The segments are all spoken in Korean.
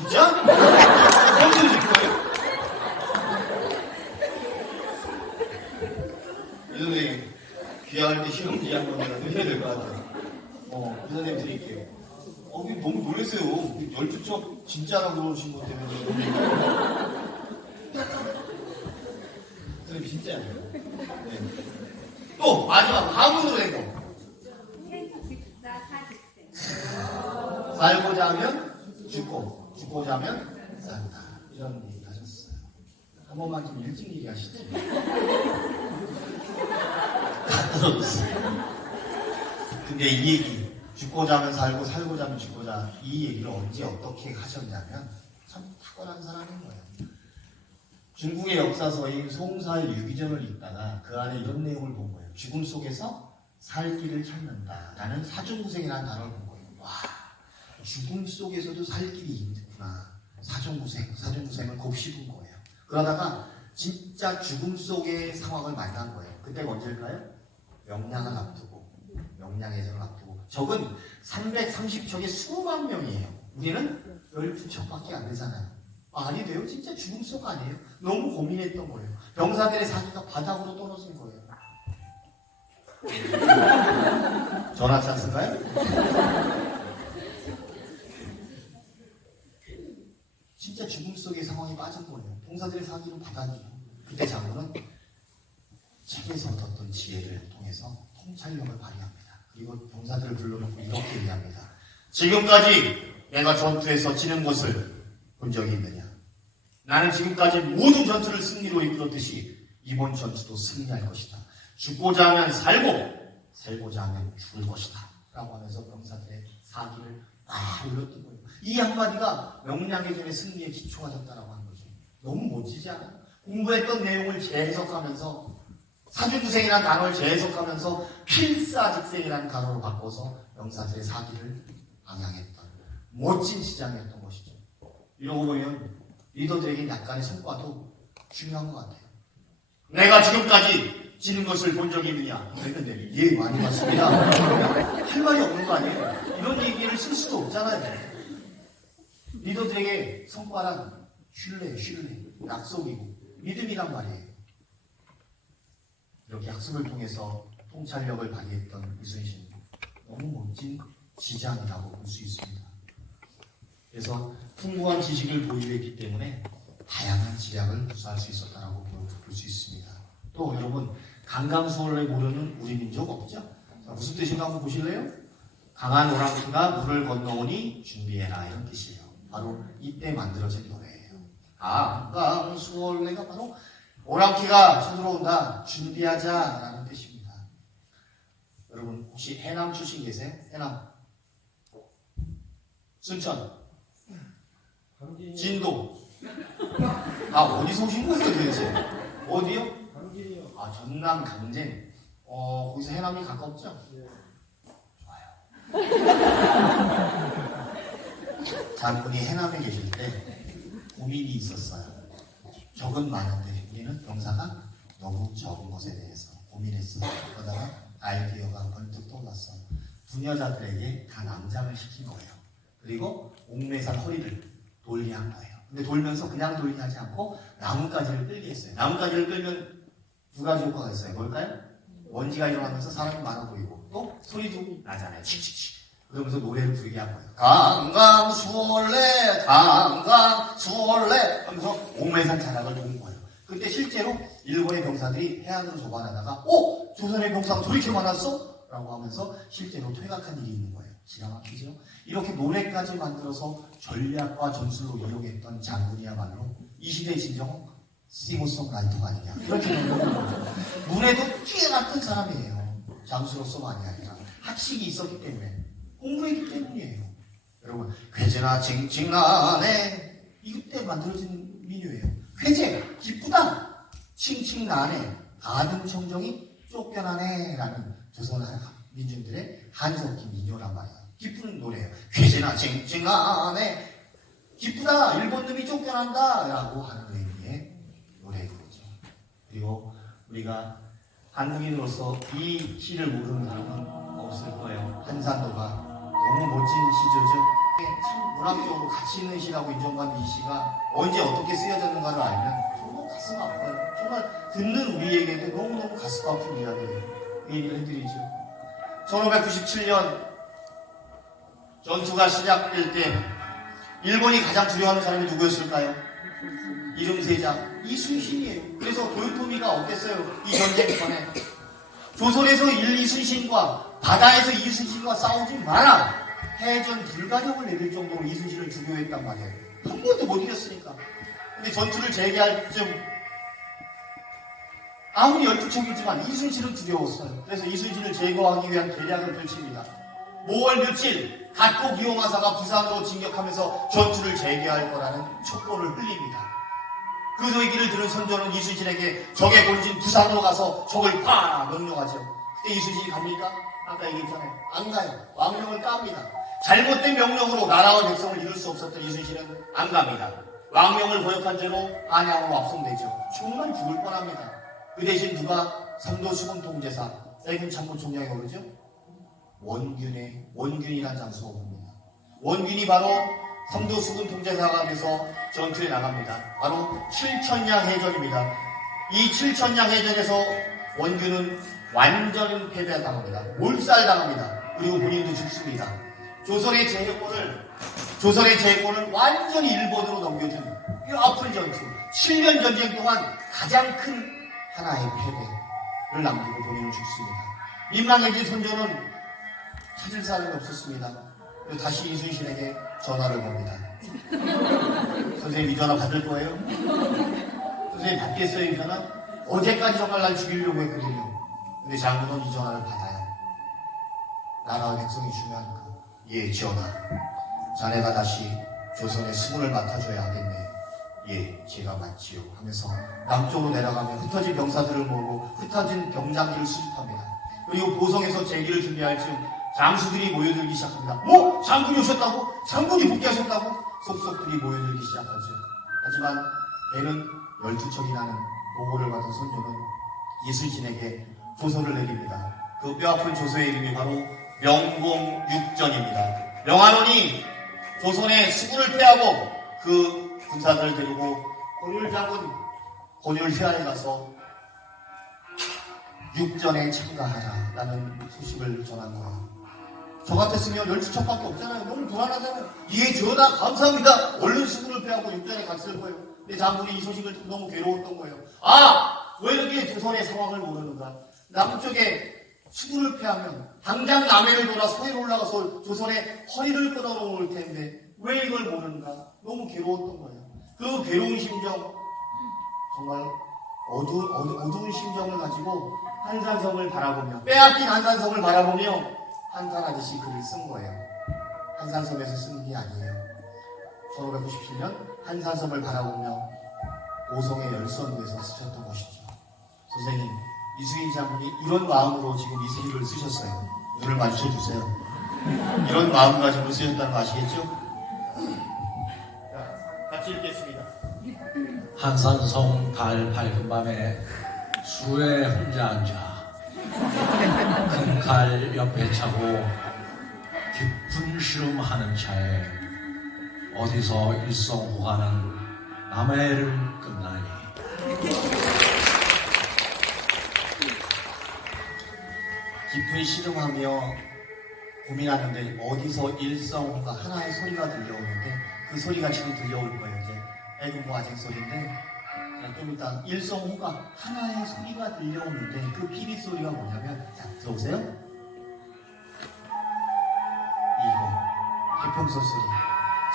진짜? 언제 줄 거예요? 예전에 귀화할 때 시험지 한번 내가 해야 될 것 같아요. 그 선생님 드릴게요. 너무 놀랐어요. 12척 진짜라고 그러신 것 때문에. 선생님 진짜예요. 네. 또 마지막 가문으로 된 거. 살고자 하면 죽고, 죽고자 하면 산다. 이런 얘기 하셨어요. 한 번만 좀 일찍 얘기하시죠. 다 들었어요. 근데 이 얘기, 죽고자 하면 살고, 살고자 하면 죽고자, 이 얘기를 언제 어떻게 하셨냐면 참 탁월한 사람인 거예요. 중국의 역사서인 송사의 유기전을 읽다가 그 안에 이런 내용을 본 거예요. 죽음 속에서 살 길을 찾는다 라는 사중구생이라는 단어를 본 거예요. 와, 죽음 속에서도 살 길이 있구나. 사중구생을 곱씹은 거예요. 그러다가 진짜 죽음 속의 상황을 만난 거예요. 그때가 언제일까요? 명량을 앞두고, 명량해전을 앞두고. 적은 330척의 수만 명이에요. 우리는 12척밖에 안 되잖아요. 말이 돼요? 진짜 죽음 속 아니에요? 너무 고민했던 거예요. 병사들의 사기가 바닥으로 떨어진 거예요. 전화 찬스인가요? 진짜 죽음 속의 상황이 빠진 거예요. 병사들의 사기는 바닥이에요. 그때 장군은 책에서 얻었던 지혜를 통해서 통찰력을 발휘합니다. 그리고 병사들을 불러놓고 이렇게 얘기합니다. 지금까지 내가 전투에서 지는 것을 본 적이 있느냐? 나는 지금까지 모든 전투를 승리로 이끌었듯이 이번 전투도 승리할 것이다. 죽고자 하면 살고, 살고자 하면 죽을 것이다. 라고 하면서 병사들의 사기를 막 올렸던 거예요. 이 한마디가 명량해전의 승리에 기초가 됐다라고 하는 거죠. 너무 멋지지 않아요? 공부했던 내용을 재해석하면서 사중구생이라는 단어를 재해석하면서 필사직생이라는 단어로 바꿔서 병사들의 사기를 방향했던 멋진 시장이었던 것이죠. 이러고 보면 리더들에게 약간의 성과도 중요한 것 같아요. 내가 지금까지 지는 것을 본 적이 있느냐? 그랬는데 예, 많이 봤습니다. 할 말이 없는 거 아니에요? 이런 얘기를 쓸 수도 없잖아요. 리더들에게 성과란 신뢰, 약속이고 믿음이란 말이에요. 이렇게 학습을 통해서 통찰력을 발휘했던 이순신, 너무 멋진 지장이라고 볼 수 있습니다. 그래서 풍부한 지식을 보유했기 때문에 다양한 지략을 구사할 수 있었다고 볼 수 있습니다. 또 여러분, 강강수월래 모르는 우리 민족 없죠? 자, 무슨 뜻인가 한번 보실래요? 강한 오랑캐가 물을 건너오니 준비해라, 이런 뜻이에요. 바로 이때 만들어진 노래예요. 강강수월래가 바로 오랑캐가 쳐들어온다, 준비하자라는 뜻입니다. 여러분 혹시 해남 출신 계세요? 해남, 순천, 진도. 어디서 오신 거예요 도대체? 어디요? 강진이요. 전남 강진. 거기서 해남이 가깝죠? 예. 좋아요. 장군이 해남에 계실 때 고민이 있었어요. 적은 많은데 우리는 병사가 너무 적은 것에 대해서 고민했어요. 그러다가 아이디어가 번뜩 떠올랐어. 부녀자들에게 다 남장을 시킨 거예요. 그리고 옥매산 허리를 돌게 한 거예요. 근데 돌면서 그냥 돌게 하지 않고 나뭇가지를 끌게 했어요. 나뭇가지를 끌면 두 가지 효과가 있어요. 뭘까요? 먼지가 일어나면서 사람이 많아 보이고 또 소리도 나잖아요. 칙칙칙. 그러면서 노래를 부르게 한 거예요. 강강수월래 강강수월래 하면서 옥매산 자락을 도는 거예요. 그때 실제로 일본의 병사들이 해안으로 도반하다가 조선의 병사가 저렇게 많았어? 라고 하면서 실제로 퇴각한 일이 있는 거예요. 기가 막히죠? 이렇게 노래까지 만들어서 전략과 전술로 이용했던 장군이야말로 이 시대의 진정 싱어송라이터가 아니냐. 그렇게 보는 거죠. 눈에도 끼가 막힌 사람이에요. 장수로서만이 아니라 학식이 있었기 때문에, 공부했기 때문이에요. 여러분, 쾌제나 칭칭나네, 이때 만들어진 민요예요. 쾌제, 기쁘다. 칭칭나네, 가등청정이 쫓겨나네 라는 조선 민중들의 한석기 민요란 말이에요. 기쁜 노래예요. 쾌제나 칭칭나네, 기쁘다, 일본 놈이 쫓겨난다 라고 하는 의미의 노래인 거죠. 그리고 우리가 한국인으로서 이 시를 모르는 사람은 없을 거예요. 한산도가 너무 멋진 시조죠. 참 문학적으로 가치 있는 시라고 인정받는 이 시가 언제 어떻게 쓰여졌는가를 알면 정말 가슴 아파요. 정말 듣는 우리에게도 너무너무 가슴 아픈 이야기예요. 이 얘기를 해드리죠. 1597년 전투가 시작될 때 일본이 가장 두려워하는 사람이 누구였을까요? 이름세자 이순신이에요. 그래서 도요토미가 어땠어요? 이 전쟁 전에 조선에서 이순신과 바다에서 이순신과 싸우지 마라. 해전 불가령을 내릴 정도로 이순신을 주교했단 말이에요. 한 번도 못 이겼으니까. 근데 전투를 재개할 쯤 아무리 열두척이지만 이순신은 두려웠어요. 그래서 이순신을 제거하기 위한 계략을 펼칩니다. 5월 며칠 갓곡 이호마사가 부산으로 진격하면서 전투를 재개할 거라는 촉보를 흘립니다. 그 얘기를 들은 선조는 이순신에게 적의 본진 부산으로 가서 적을 파! 명령하죠. 그때 이순신이 갑니까? 아까 얘기했잖아요. 안 가요. 왕명을 깝니다. 잘못된 명령으로 나라와 백성을 이룰 수 없었던 이순신은 안 갑니다. 왕명을 거역한 죄로 안양으로 압송되죠. 정말 죽을 뻔합니다. 그 대신 누가 삼도수군 통제사 세군 참모총장이 오르죠? 원균이라는 장수가 옵니다. 원균이 바로 삼도수군 통제사가 돼서 전투에 나갑니다. 바로 칠천량 해전입니다. 이 칠천량 해전에서 원균은 완전 패배당합니다. 몰살당합니다. 그리고 본인도 죽습니다. 조선의 제해권을 완전히 일본으로 넘겨준 이 아픈 전투, 7년 전쟁 동안 가장 큰 하나의 패배를 남기고 본인은 죽습니다. 민망해진 선조는 찾을 사람이 없었습니다. 그리고 다시 이순신에게 전화를 겁니다. 선생님 이 전화 받을 거예요? 선생님 받겠어요 이 전화? 어제까지 정말 날 죽이려고 했거든요. 근데 장군은 이 전화를 받아요. 나라와 백성이 중요하니까. 예, 전하. 자네가 다시 조선의 수군을 맡아줘야 하겠네. 예, 제가 맞지요. 하면서 남쪽으로 내려가면 흩어진 병사들을 모으고 흩어진 병장기를 수집합니다. 그리고 보성에서 재기를 준비할 즈음 장수들이 모여들기 시작합니다. 장군이 오셨다고? 장군이 복귀하셨다고? 속속들이 모여들기 시작하죠. 하지만 배는 12척이라는 보고를 받은 선조는 이순신에게 조서를 내립니다. 그 뼈아픈 조서의 이름이 바로 명공육전입니다. 명한원이 조선의 수군을 패하고 그 군사들을 데리고 권율 회안에 가서 육전에 참가하라라는 소식을 전한 거예요. 저 같았으면 12척밖에 없잖아요. 너무 불안하잖아요. 예, 전하 감사합니다. 얼른 수군을 패하고 육전에 갔을 거예요. 근데 장군이 이 소식을 듣고 너무 괴로웠던 거예요. 왜 이렇게 조선의 상황을 모르는가? 남쪽에 수군을 패하면 당장 남해를 돌아 서해로 올라가서 조선의 허리를 끊어놓을 텐데 왜 이걸 모르는가? 너무 괴로웠던 거예요. 그 괴로운 심정, 정말 어두운 심정을 가지고 한산섬을 바라보며 빼앗긴 한산섬을 바라보며 한산 아저씨 글을 쓴 거예요. 한산섬에서 쓴 게 아니에요. 1597년 한산섬을 바라보며 오성의 열선구에서 쓰셨던 것이죠. 선생님, 이수인 장군이 이런 마음으로 지금 이 시를 쓰셨어요. 눈을 마주쳐 주세요. 이런 마음 가지고 쓰셨다는 거 아시겠죠? 자, 같이 읽겠습니다. 한산성 달 밝은 밤에 수에 혼자 앉아 큰 칼 옆에 차고 깊은 시름하는 차에 어디서 일성호가는 남해를 끝나니 깊은 시름하며 고민하는데 어디서 일성호가 하나의 소리가 들려오는데 그 소리가 지금 들려올 거예요. 이제 애국보 아쟁 소리인데 좀 이따 일성호가 하나의 소리가 들려오는데 그 피리 소리가 뭐냐면 자 들어보세요. 이거 태평소 소리.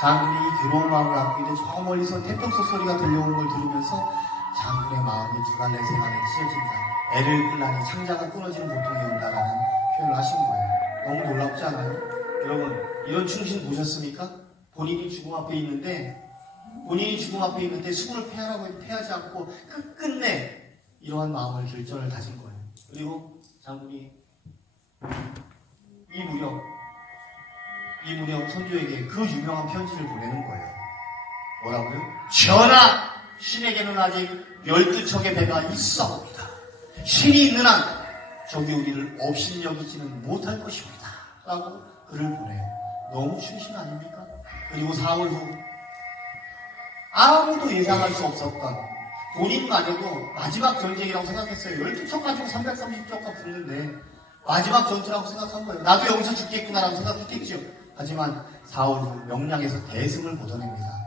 장군이 괴로운 마음을 안고 있는데 저 멀리서 태평소 소리가 들려오는 걸 들으면서 장군의 마음이 두 갈래 세 갈래 찢어진다. 애를 끌라니 상자가 끊어지는 고통이 온다라는 표현을 하신 거예요. 너무 놀랍지 않아요? 여러분 이런 충신 보셨습니까? 본인이 죽음 앞에 있는데 수군을 패하지 않고 끝끝내 이러한 마음을 결전을 다진 거예요. 그리고 장군이 이 무렵 선조에게 그 유명한 편지를 보내는 거예요. 뭐라고요? 전하! 신에게는 아직 12척의 배가 있사옵니다. 신이 있는 한 적이 우리를 업신여기지는 못할 것입니다. 라고 글을 보내요. 너무 충신 아닙니까? 그리고 4월 후 아무도 예상할 수 없었던 본인만해도 마지막 전쟁이라고 생각했어요. 12척 가지고 330척가 붙는데 마지막 전투라고 생각한 거예요. 나도 여기서 죽겠구나라고 생각했겠죠. 하지만 4월 후 명량에서 대승을 거둬냅니다.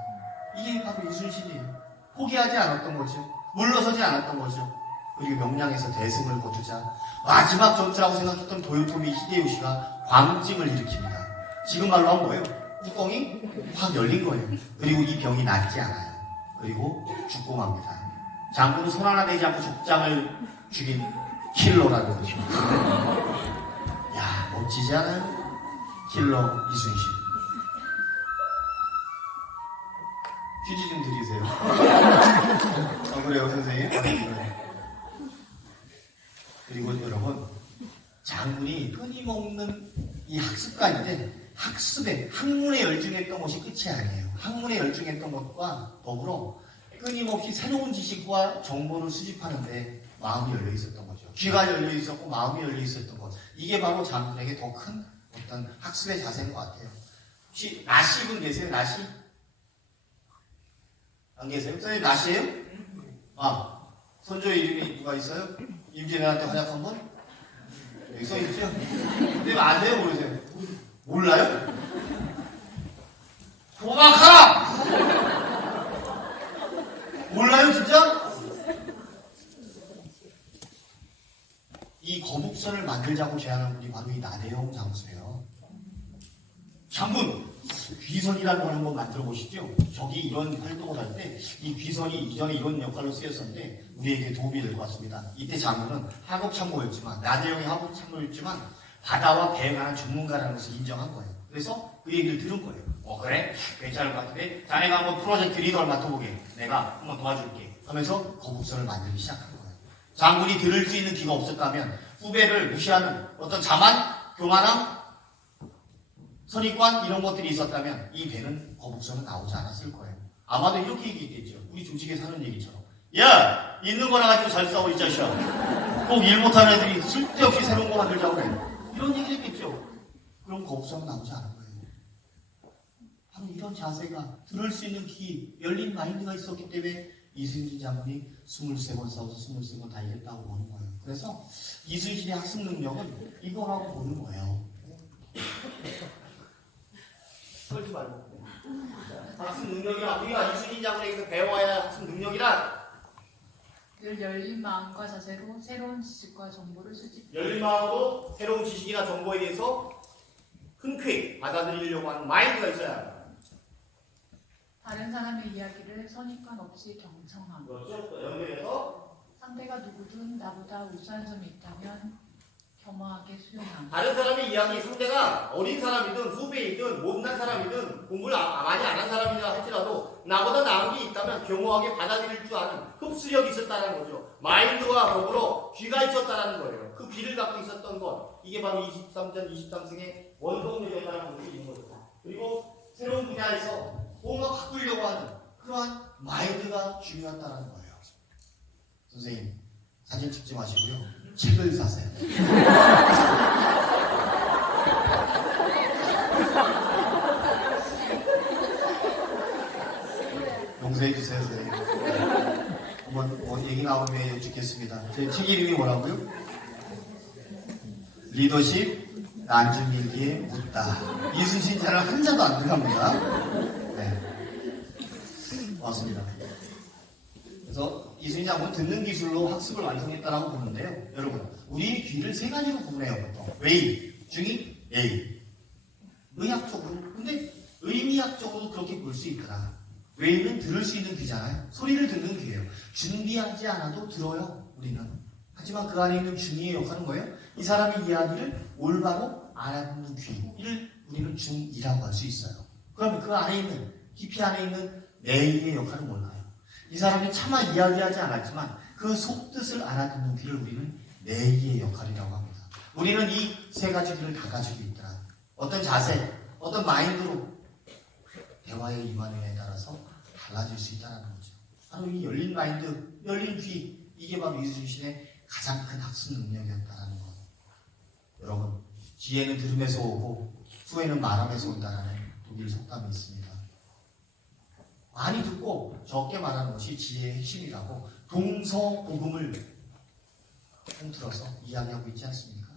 이게 바로 이순신이에요. 포기하지 않았던 거죠. 물러서지 않았던 거죠. 그리고 명량에서 대승을 거두자 마지막 전투라고 생각했던 도요토미 히데요시가 광증을 일으킵니다. 지금 말로 하면 뭐예요? 뚜껑이 확 열린 거예요. 그리고 이 병이 낫지 않아요. 그리고 죽고 맙니다. 장군은 손 하나 대지 않고 족장을 죽인 킬러라는 것입니다. 야, 멋지지 않아요? 킬러 이순신. 휴지 좀 드리세요. 그래요, 선생님? 그리고 여러분, 장군이 끊임없는 이 학습가인데 학문에 열중했던 것이 끝이 아니에요. 학문에 열중했던 것과 더불어 끊임없이 새로운 지식과 정보를 수집하는데 마음이 열려 있었던 거죠. 귀가 열려 있었고 마음이 열려 있었던 것. 이게 바로 장군에게 더 큰 어떤 학습의 자세인 것 같아요. 혹시 나시분 계세요? 나시? 안 계세요? 선생님 나시예요? 아, 손조 이름이 누가 있어요? 임진왜란때 활약 한번? 여기 써있죠? 근데 아세요? 모르세요? 몰라요? 도망가라! 몰라요 진짜? 이 거북선을 만들자고 제안한 분이 바로 이 나대용 장수예요. 장군! 귀선이라는 걸 한번 만들어 보시죠. 적이 이런 활동을 할 때 이 귀선이 이전에 이런 역할로 쓰였었는데 우리에게 도움이 될 것 같습니다. 이때 장군은 하급참모였지만 나대용이 하급참모였지만 바다와 배에 관한 전문가라는 것을 인정한 거예요. 그래서 그 얘기를 들은 거예요. 그래? 괜찮을 것 같은데 자네가 한번 프로젝트 리더를 맡아보게. 내가 한번 도와줄게. 하면서 거북선을 만들기 시작한 거예요. 장군이 들을 수 있는 귀가 없었다면 후배를 무시하는 어떤 자만, 교만함, 선입관 이런 것들이 있었다면 이 배는 거북선은 나오지 않았을 거예요. 아마도 이렇게 얘기했겠죠. 우리 조직에 사는 얘기처럼. 야! 있는 거나 가지고 잘 싸워 이 자식아. 꼭 일 못하는 애들이 쓸데없이 새로운 거 만들자고 그래. 이런 얘기를 했겠죠. 그럼 거북선은 나오지 않은 거예요. 바로 이런 자세가 들을 수 있는 귀, 열린 마인드가 있었기 때문에 이순신 장군이 23번 싸워서 23번 다 이겼다고 보는 거예요. 그래서 이순신의 학습 능력은 이거라고 보는 거예요. 떨지 말고. 학습 능력이란 우리가 이순신 장군에게서 배워야 할 학습 능력이란 늘 열린 마음과 자세로 새로운 지식과 정보를 수집. 열린 마음으로 새로운 지식이나 정보에 대해서 흔쾌히 받아들이려고 하는 마인드가 있어야 합니다. 다른 사람의 이야기를 선입관 없이 경청함. 그렇죠? 또 연결해서 상대가 누구든 나보다 우수한 점이 있다면 겸허하게 수용함. 다른 사람의 이야기 상대가 어린 사람이든 후배이든 못난 사람이든 공부를 많이 안 한 사람이라 할지라도 나보다 나은 게 있다면 겸허하게 받아들일 줄 아는 흡수력이 있었다는 거죠. 마인드와 더불어 귀가 있었다는 거예요. 그 귀를 갖고 있었던 것. 이게 바로 23전 23승의 원동력이었다는 것이 있는 거죠. 그리고 새로운 분야에서 뭔가 바꾸려고 하는 그러한 마인드가 중요하다는 거예요. 선생님, 사진 찍지 마시고요. 책을 사세요. 용서해 주세요, 선생님. 한번 얘기 나오면 여쭙겠습니다. 제 책 이름이 뭐라고요? 리더십 난중일기에 묻다. 이순신 자를 한자도 안 들어갑니다. 네, 맞습니다. 그래서 이순신 장군은 듣는 기술로 학습을 완성했다라고 보는데요. 여러분, 우리 귀를 세 가지로 구분해요, 보통. 웨이, 중이, 예의. 의학적으로. 근데 의미학적으로도 그렇게 볼 수 있더라. 웨이는 들을 수 있는 귀잖아요. 소리를 듣는 귀예요. 준비하지 않아도 들어요, 우리는. 하지만 그 안에 있는 중이의 역할은 뭐예요? 이 사람의 이야기를 올바로 알아듣는 귀를 우리는 중이라고 할 수 있어요. 그러면 그 안에 있는, 깊이 안에 있는 내의의 역할은 뭘까요? 이 사람이 차마 이야기하지 않았지만 그 속뜻을 알아듣는 귀를 우리는 내의의 역할이라고 합니다. 우리는 이 세 가지 귀를 다 가지고 있더라. 어떤 자세, 어떤 마인드로 대화에 임하느냐에 따라서 달라질 수 있다는 거죠. 바로 이 열린 마인드, 열린 귀, 이게 바로 이순신의 가장 큰 학습 능력이었다는 거. 여러분, 지혜는 들음에서 오고 후회는 말함에서 온다는 독일 속담이 있습니다. 많이 듣고 적게 말하는 것이 지혜의 핵심이라고 동서고금을 통틀어서 이야기하고 있지 않습니까?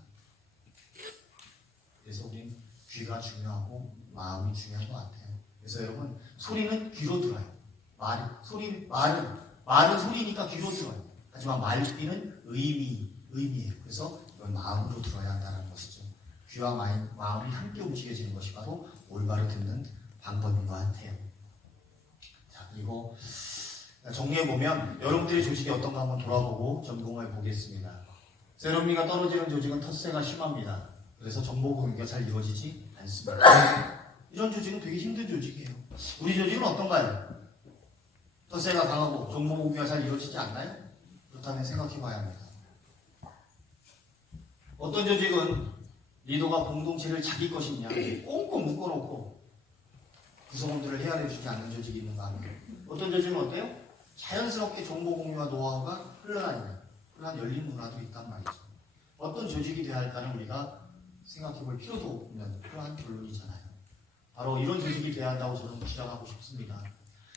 그래서 우리는 귀가 중요하고 마음이 중요한 것 같아요. 그래서 여러분, 소리는 귀로 들어요. 말은 소리니까 귀로 들어요. 하지만 말귀는 의미예요. 그래서 이건 마음으로 들어야 한다는 것이죠. 귀와 마음이 함께 움직여지는 것이 바로 올바로 듣는 방법인 것 같아요. 자, 그리고 정리해보면 여러분들의 조직이 어떤가 한번 돌아보고 점검해 보겠습니다. 세럼미가 떨어지는 조직은 텃세가 심합니다. 그래서 정보 공유가 잘 이루어지지 않습니다. 이런 조직은 되게 힘든 조직이에요. 우리 조직은 어떤가요? 텃세가 강하고 정보 공유가 잘 이루어지지 않나요? 그렇다면 생각해 봐야 합니다. 어떤 조직은 리더가 공동체를 자기 것이냐 꽁꽁 묶어놓고 구성원들을 헤아려주지 않는 조직이 있는가 하면, 어떤 조직은 어때요? 자연스럽게 정보 공유와 노하우가 흘러다니는 그러한 열린 문화도 있단 말이죠. 어떤 조직이 되어야 할까는 우리가 생각해 볼 필요도 없는 그러한 결론이잖아요. 바로 이런 조직이 되어야 한다고 저는 주장하고 싶습니다.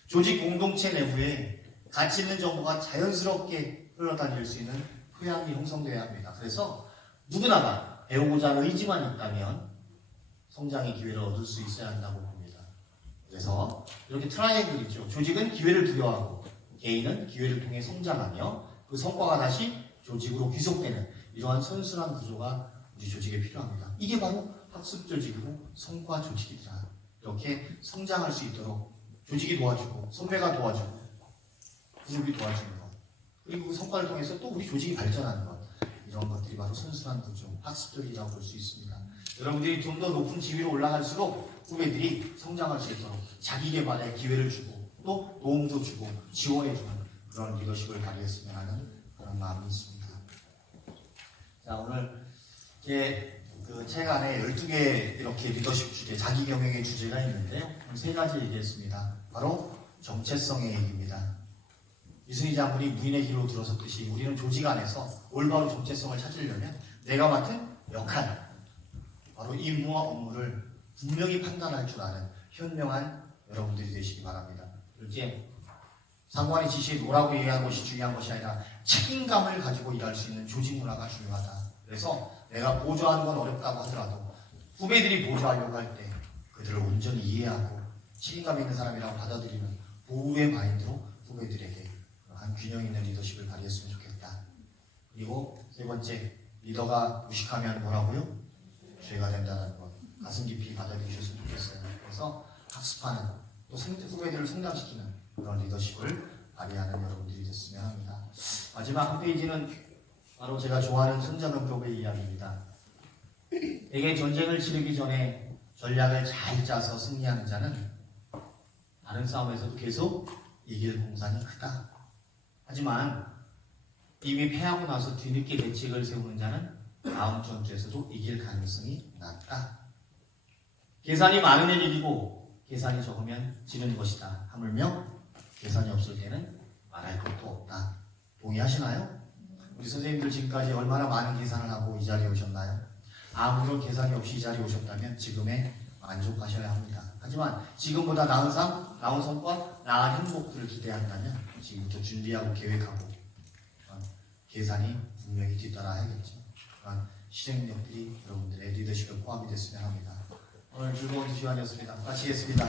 조직 공동체 내부에 가치 있는 정보가 자연스럽게 흘러다닐 수 있는 토양이 형성되어야 합니다. 그래서 누구나가 배우고자 하는 의지만 있다면 성장의 기회를 얻을 수 있어야 한다고 봅니다. 그래서 이렇게 트라이앵글이죠. 조직은 기회를 부여하고 개인은 기회를 통해 성장하며 그 성과가 다시 조직으로 귀속되는 이러한 선순환 구조가 우리 조직에 필요합니다. 이게 바로 학습 조직이고 성과 조직이다. 이렇게 성장할 수 있도록 조직이 도와주고 선배가 도와주고 그룹이 도와주는 것, 그리고 그 성과를 통해서 또 우리 조직이 발전하는 것, 이런 것들이 바로 선순환 구조, 학습적이라고 볼 수 있습니다. 여러분들이 좀 더 높은 지위로 올라갈수록 후배들이 성장할 수 있도록 자기 개발에 기회를 주고 또 도움도 주고 지원해주는 그런 리더십을 발휘했으면 하는 그런 마음이 있습니다. 자, 오늘 제 그 책 안에 12개 이렇게 리더십 주제, 자기 경영의 주제가 있는데요. 오늘 3가지 얘기했습니다. 바로 정체성의 얘기입니다. 이순희 장군이 무인의 길로 들어섰듯이 우리는 조직 안에서 올바로 정체성을 찾으려면 내가 맡은 역할, 바로 임무와 업무를 분명히 판단할 줄 아는 현명한 여러분들이 되시기 바랍니다. 둘째, 상관의 지시에 노라고 얘기하는 것이 중요한 것이 아니라 책임감을 가지고 일할 수 있는 조직 문화가 중요하다. 그래서 내가 보조하는 건 어렵다고 하더라도 후배들이 보조하려고 할 때 그들을 온전히 이해하고 책임감 있는 사람이라고 받아들이는 보호의 마인드로 후배들에게 한 균형 있는 리더십을 발휘했으면 좋겠다. 그리고 3번째, 리더가 무식하면 뭐라고요? 죄가 된다는 것, 가슴 깊이 받아들이셨으면 좋겠어요. 그래서 학습하는, 또 후배들을 성장시키는 그런 리더십을 발휘하는 여러분들이 됐으면 합니다. 마지막 한 페이지는 바로 제가 좋아하는 손자병법의 이야기입니다. 에게 전쟁을 치르기 전에 전략을 잘 짜서 승리하는 자는 다른 싸움에서도 계속 이길 공산이 크다. 하지만 이미 패하고 나서 뒤늦게 대책을 세우는 자는 다음 전투에서도 이길 가능성이 낮다. 계산이 많으면 이기고 계산이 적으면 지는 것이다. 하물며 계산이 없을 때는 말할 것도 없다. 동의하시나요? 우리 선생님들 지금까지 얼마나 많은 계산을 하고 이 자리에 오셨나요? 아무런 계산이 없이 이 자리에 오셨다면 지금에 만족하셔야 합니다. 하지만 지금보다 나은 삶, 나은 성과, 나은 행복들을 기대한다면 지금부터 준비하고 계획하고 계산이 분명히 뒤따라야겠죠. 그런 실행력들이 여러분들의 리더십에 포함이 됐으면 합니다. 오늘 즐거운 시간이었습니다. 마치겠습니다.